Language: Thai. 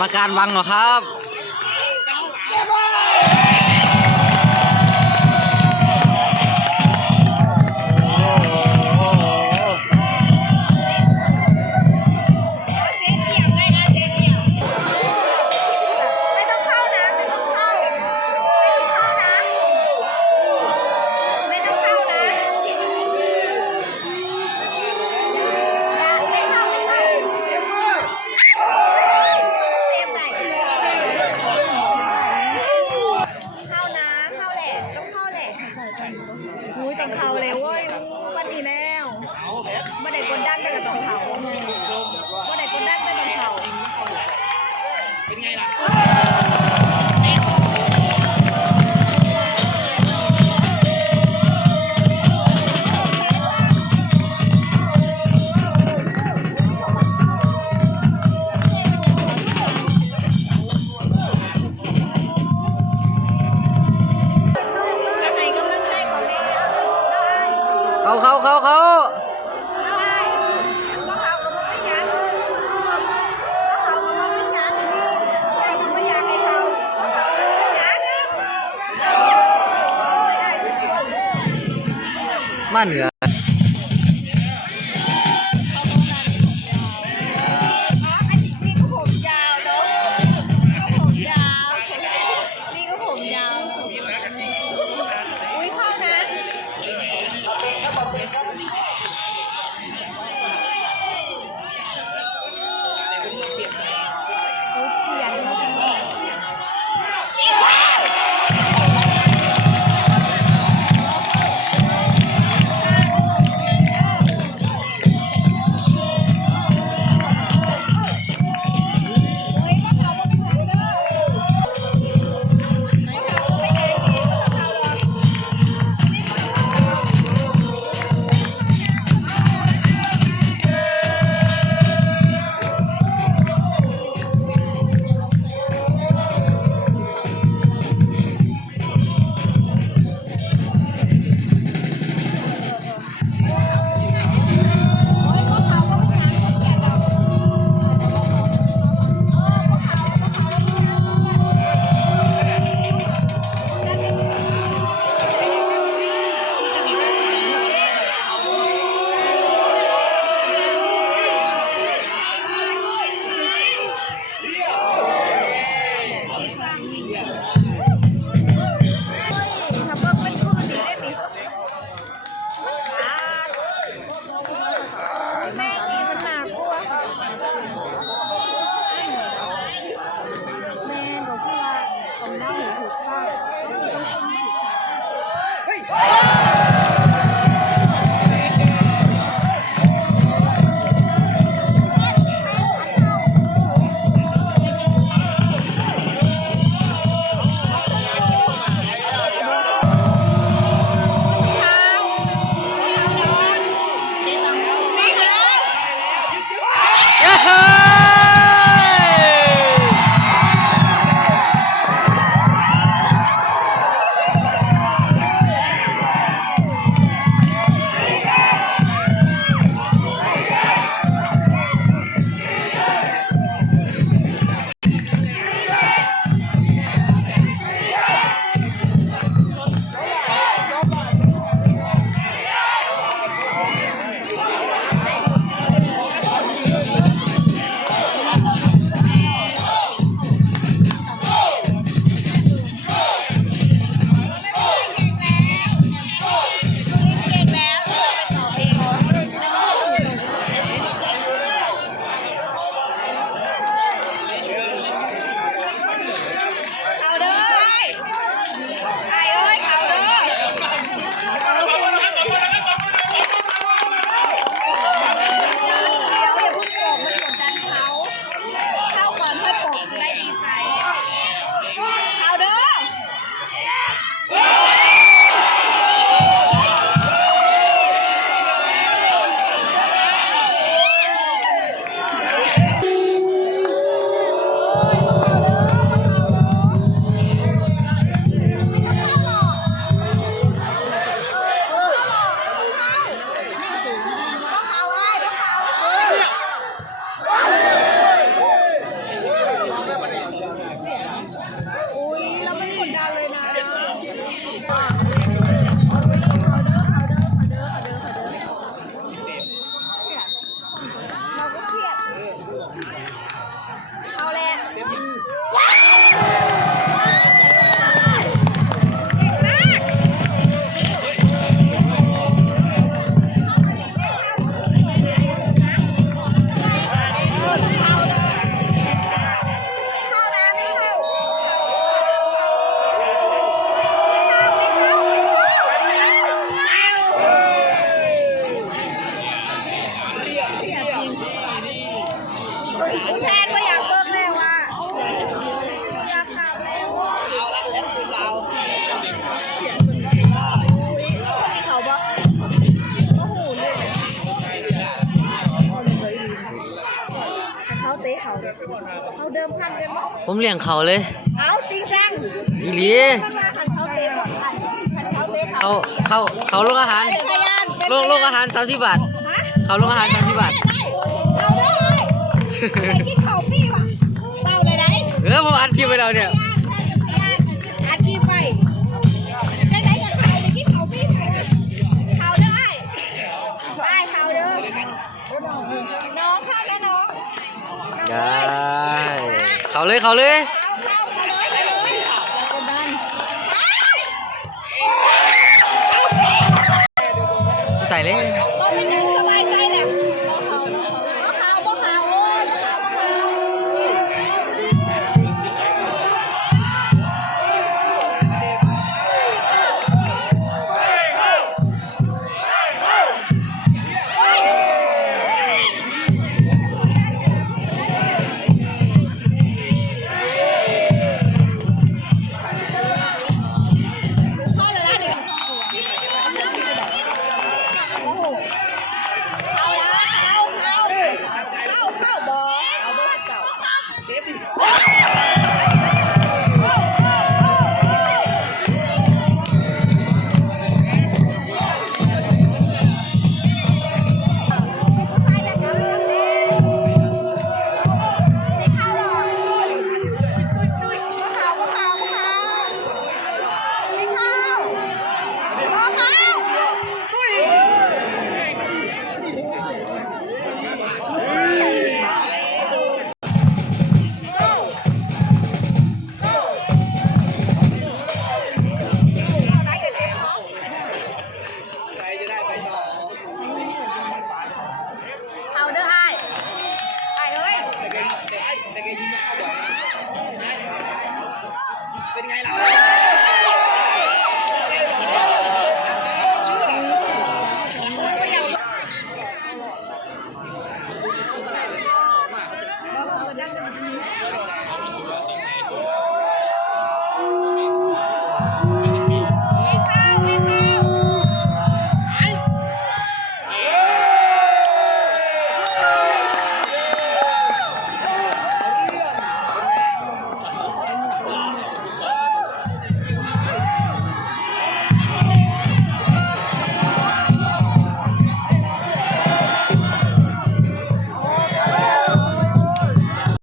มาการวังหรอครับ อุ้ยต้องเขาเลยเว้ยวันนี้แล้วม่ได้กดดันไปกับต้องเขาไม่ได้กดดันไปต้องเขาเป็นไงล่ะ เขาเขาเขามาเหนือ Bye. ตะเขาเขาเดิมพันกันมั้งผมเลี้ยงเขาเลย เอาจริงจังอีหลี มันมาหันเขาเตะก่อนหันเขาเตะเขาเขาเขาลงอาหารเป็นพยานลงลงอาหารสามสิบบาท ฮะเขาลงอาหารสามสิบบาทเอาได้ไปกินเขาพี่ว่ะเบาเลยได้ เออผมอัดคลิปไปแล้วเนี่ย ได้เขาเลยเขาเลยเข้าเข้าเขาเลยเขาเลย